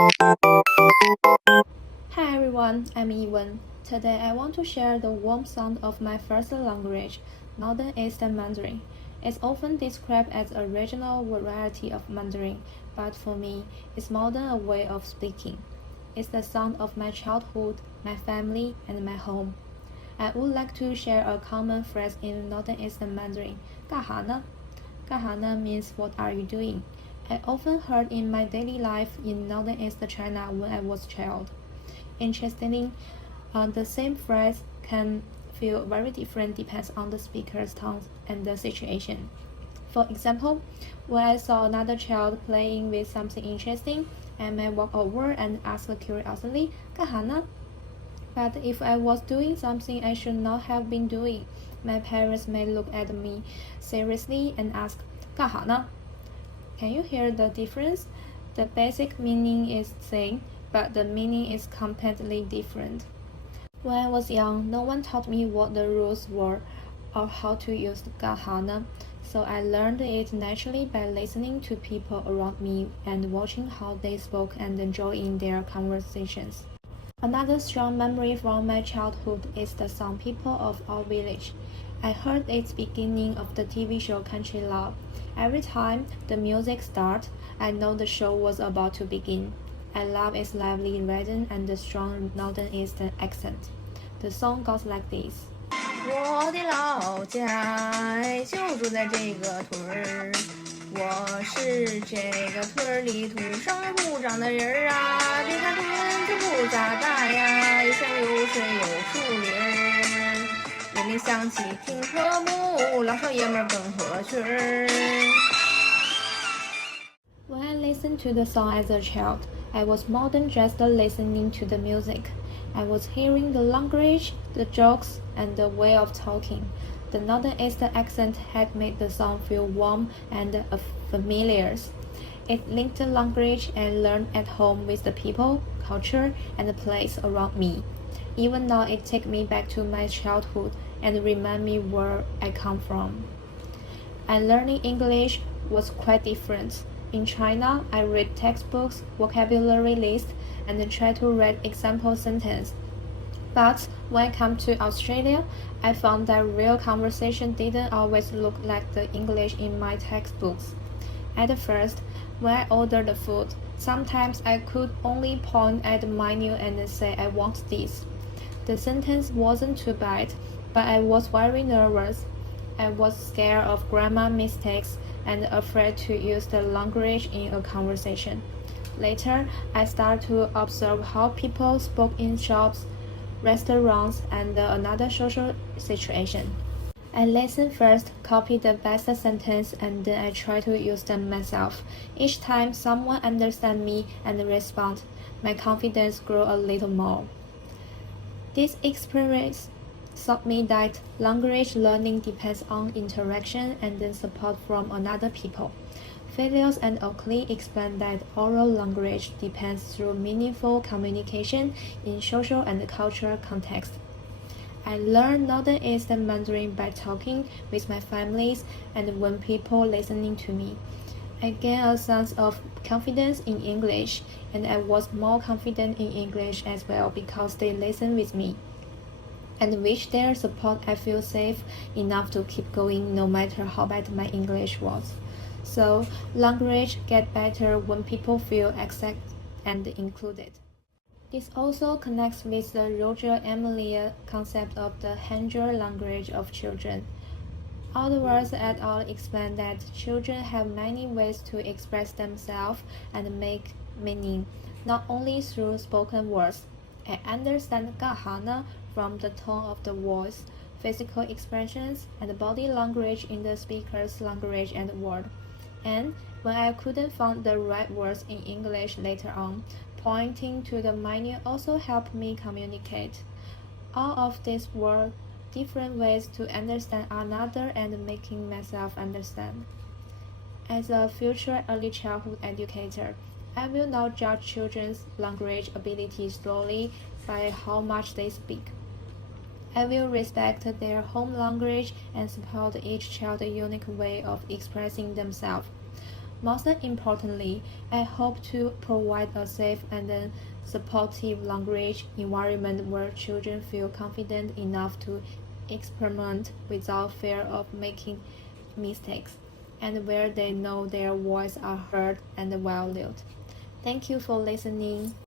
Hi everyone, I'm Ewan. Today I want to share the warm sound of my first language, Northern Eastern Mandarin. It's often described as a regional variety of Mandarin, but for me, it's more than a way of speaking. It's the sound of my childhood, my family, and my home. I would like to share a common phrase in Northern Eastern Mandarin. 干哈呢? 干哈呢 means what are you doing? I often heard in my daily life in Northern East China when I was a child. Interestingly, the same phrase can feel very different depends on the speaker's tone and the situation. For example, when I saw another child playing with something interesting, I may walk over and ask curiously, 干哈呢? But if I was doing something I should not have been doing, my parents may look at me seriously and ask, 干哈呢? Can you hear the difference? The basic meaning is the same, but the meaning is completely different. When I was young, no one taught me what the rules were or how to use the 干哈呢, so I learned it naturally by listening to people around me and watching how they spoke and enjoying their conversations. Another strong memory from my childhood is the song People of Our Village. I heard its beginning of the TV show Country Love. Every time the music starts, I know the show was about to begin. I love its lively rhythm and the strong Northern Eastern accent. The song goes like this. 我的老家就住在这个屯儿，我是这个屯儿里土生土长的人儿啊。别看屯子不咋大呀，有山有水有树林儿，人民乡亲挺和睦，老少爷们更合群儿。When I listened to the song as a child, I was more than just listening to the music. I was hearing the language, the jokes, and the way of talking. The Northern Eastern accent had made the song feel warm and familiar. It linked the language I learned at home with the people, culture, and the place around me. Even now, it takes me back to my childhood and reminds me where I come from. And learning English was quite different. In China, I read textbooks, vocabulary lists, and try to write example sentences. But when I come to Australia, I found that real conversation didn't always look like the English in my textbooks. At first, when I ordered food, sometimes I could only point at the menu and say I want this. The sentence wasn't too bad, but I was very nervous. I was scared of grammar mistakes and afraid to use the language in a conversation. Later, I started to observe how people spoke in shops, restaurants, and another social situation. I listen first, copy the best sentence, and then I try to use them myself. Each time someone understands me and responds, my confidence grows a little more. This experience taught me that language learning depends on interaction and then support from another people. Failures and Oakley explain that oral language depends through meaningful communication in social and cultural context. I learned Northern Eastern Mandarin by talking with my families and when people listening to me. I gained a sense of confidence in English, and I was more confident in English as well because they listened with me. And with their support, I feel safe enough to keep going no matter how bad my English was. So, language get better when people feel accepted and included. This also connects with the Roger Emilia concept of the Hangul language of children. Others et al. Explain that children have many ways to express themselves and make meaning, not only through spoken words. I understand 干哈呢 from the tone of the voice, physical expressions, and body language in the speaker's language and word. And when I couldn't find the right words in English later on, pointing to the menu also helped me communicate. All of these were different ways to understand another and making myself understand. As a future early childhood educator, I will not judge children's language ability solely by how much they speak. I will respect their home language and support each child's unique way of expressing themselves. Most importantly, I hope to provide a safe and supportive language environment where children feel confident enough to experiment without fear of making mistakes, and where they know their voices are heard and valued. Thank you for listening.